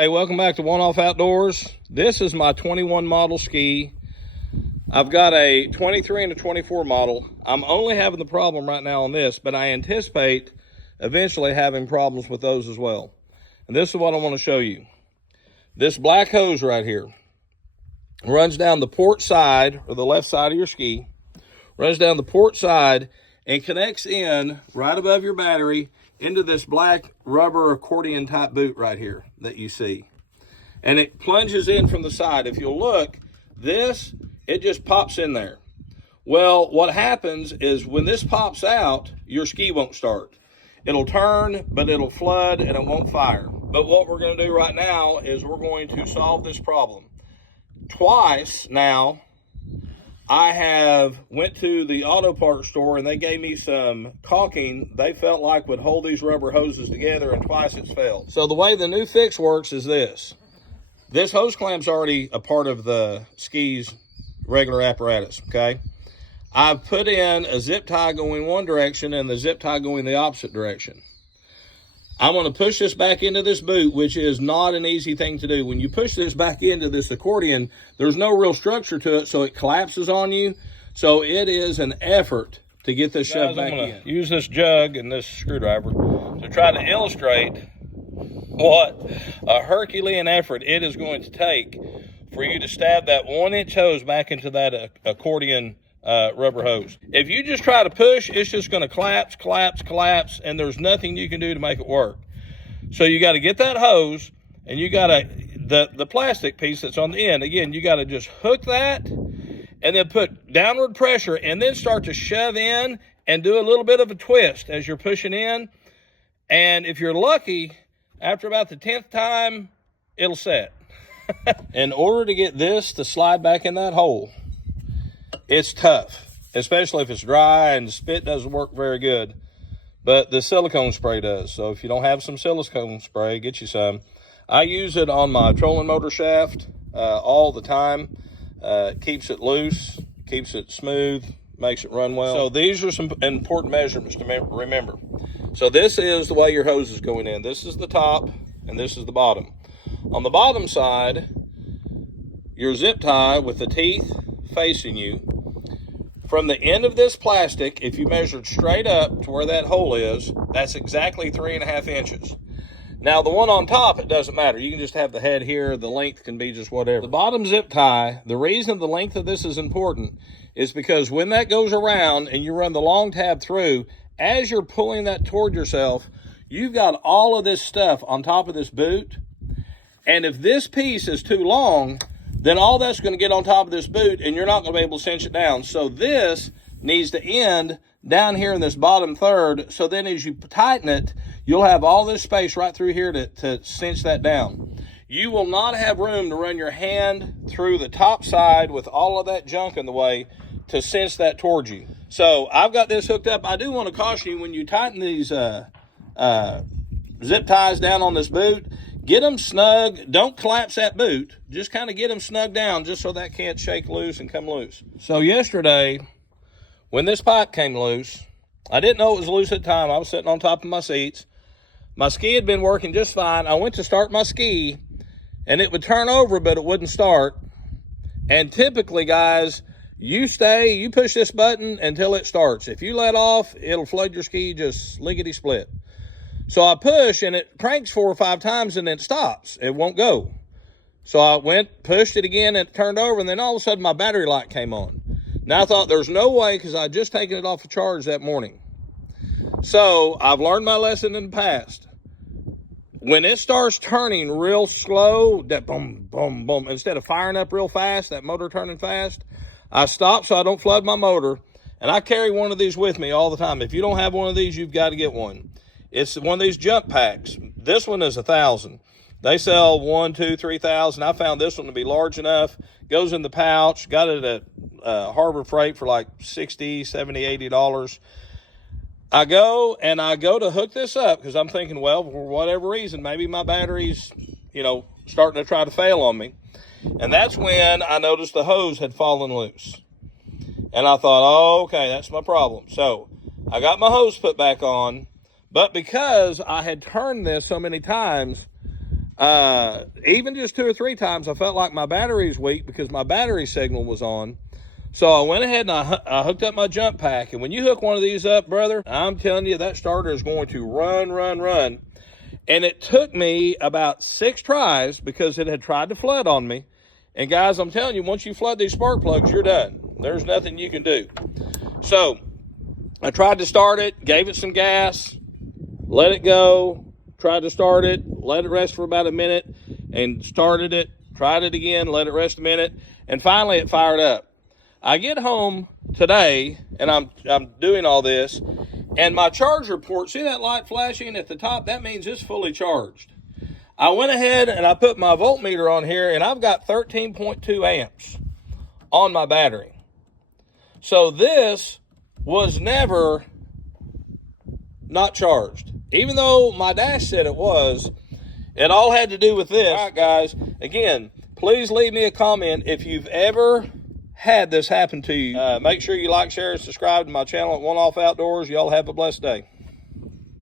Hey, welcome back to One Off Outdoors. This is my 21 model ski. I've got a 23 and a 24 model. I'm only having the problem right now on this, but I anticipate eventually having problems with those as well. And this is what I want to show you. This black hose right here runs down the port side, or the left side of your ski, runs down the port side and connects in right above your battery into this black rubber accordion type boot right here that you see. And it plunges in from the side. If you'll look, it just pops in there. Well, what happens is when this pops out, your ski won't start. It'll turn, but it'll flood and it won't fire. But what we're gonna do right now is we're going to solve this problem. Twice now, I have went to the auto parts store and they gave me some caulking they felt like would hold these rubber hoses together, and twice it's failed. So the way the new fix works is this. This hose clamp's already a part of the ski's regular apparatus, okay? I've put in a zip tie going one direction and the zip tie going the opposite direction. I'm going to push this back into this boot, which is not an easy thing to do. When you push this back into this accordion, there's no real structure to it, so it collapses on you. So it is an effort to get this shoved back in. Use this jug and this screwdriver to try to illustrate what a Herculean effort it is going to take for you to stab that 1-inch hose back into that accordion rubber hose. If you just try to push, it's just going to collapse, and there's nothing you can do to make it work. So you got to get that hose, and you got to, the plastic piece that's on the end, again, you got to just hook that, and then put downward pressure, and then start to shove in, and do a little bit of a twist as you're pushing in. And if you're lucky, after about the 10th time, it'll set. In order to get this to slide back in that hole, it's tough, especially if it's dry and the spit doesn't work very good, but the silicone spray does. So if you don't have some silicone spray, get you some. I use it on my trolling motor shaft all the time. Keeps it loose, keeps it smooth, makes it run well. So these are some important measurements to remember. So this is the way your hose is going in. This is the top and this is the bottom. On the bottom side, your zip tie with the teeth facing you, from the end of this plastic, if you measured straight up to where that hole is, that's exactly 3.5 inches. Now the one on top, it doesn't matter. You can just have the head here. The length can be just whatever. The bottom zip tie, the reason the length of this is important is because when that goes around and you run the long tab through, as you're pulling that toward yourself, you've got all of this stuff on top of this boot. And if this piece is too long, then all that's going to get on top of this boot and you're not going to be able to cinch it down. So this needs to end down here in this bottom third. So then as you tighten it, you'll have all this space right through here to cinch that down. You will not have room to run your hand through the top side with all of that junk in the way to cinch that towards you. So I've got this hooked up. I do want to caution you, when you tighten these zip ties down on this boot, get them snug. Don't collapse that boot. Just kind of get them snug down just so that can't shake loose and come loose. So yesterday, when this pipe came loose, I didn't know it was loose at the time. I was sitting on top of my seats. My ski had been working just fine. I went to start my ski, and it would turn over, but it wouldn't start. And typically, guys, you push this button until it starts. If you let off, it'll flood your ski just lickety-split. So I push, and it cranks 4 or 5 times, and then it stops. It won't go. So I pushed it again, and it turned over, and then all of a sudden my battery light came on. Now I thought there's no way, because I had just taken it off of charge that morning. So I've learned my lesson in the past. When it starts turning real slow, that boom, boom, boom, instead of firing up real fast, that motor turning fast, I stop so I don't flood my motor, and I carry one of these with me all the time. If you don't have one of these, you've got to get one. It's one of these jump packs. This one is $1,000. They sell 1, 2, 3,000. I found this one to be large enough. Goes in the pouch. Got it at Harbor Freight for like $60, $70, $80. I go to hook this up because I'm thinking, well, for whatever reason, maybe my battery's, starting to try to fail on me. And that's when I noticed the hose had fallen loose. And I thought, oh, okay, that's my problem. So I got my hose put back on. But because I had turned this so many times, Even just 2 or 3 times, I felt like my battery's weak because my battery signal was on. So I went ahead and I hooked up my jump pack. And when you hook one of these up, brother, I'm telling you, that starter is going to run, run, run. And it took me about 6 tries because it had tried to flood on me. And guys, I'm telling you, once you flood these spark plugs, you're done. There's nothing you can do. So I tried to start it, gave it some gas, let it go, tried to start it, let it rest for about a minute, and started it, tried it again, let it rest a minute, and finally it fired up. I get home today, and I'm doing all this, and my charger port, see that light flashing at the top? That means it's fully charged. I went ahead and I put my voltmeter on here, and I've got 13.2 amps on my battery. So this was never not charged. Even though my dash said it was, it all had to do with this. All right, guys, again, please leave me a comment if you've ever had this happen to you. Make sure you like, share, and subscribe to my channel at One Off Outdoors. Y'all have a blessed day.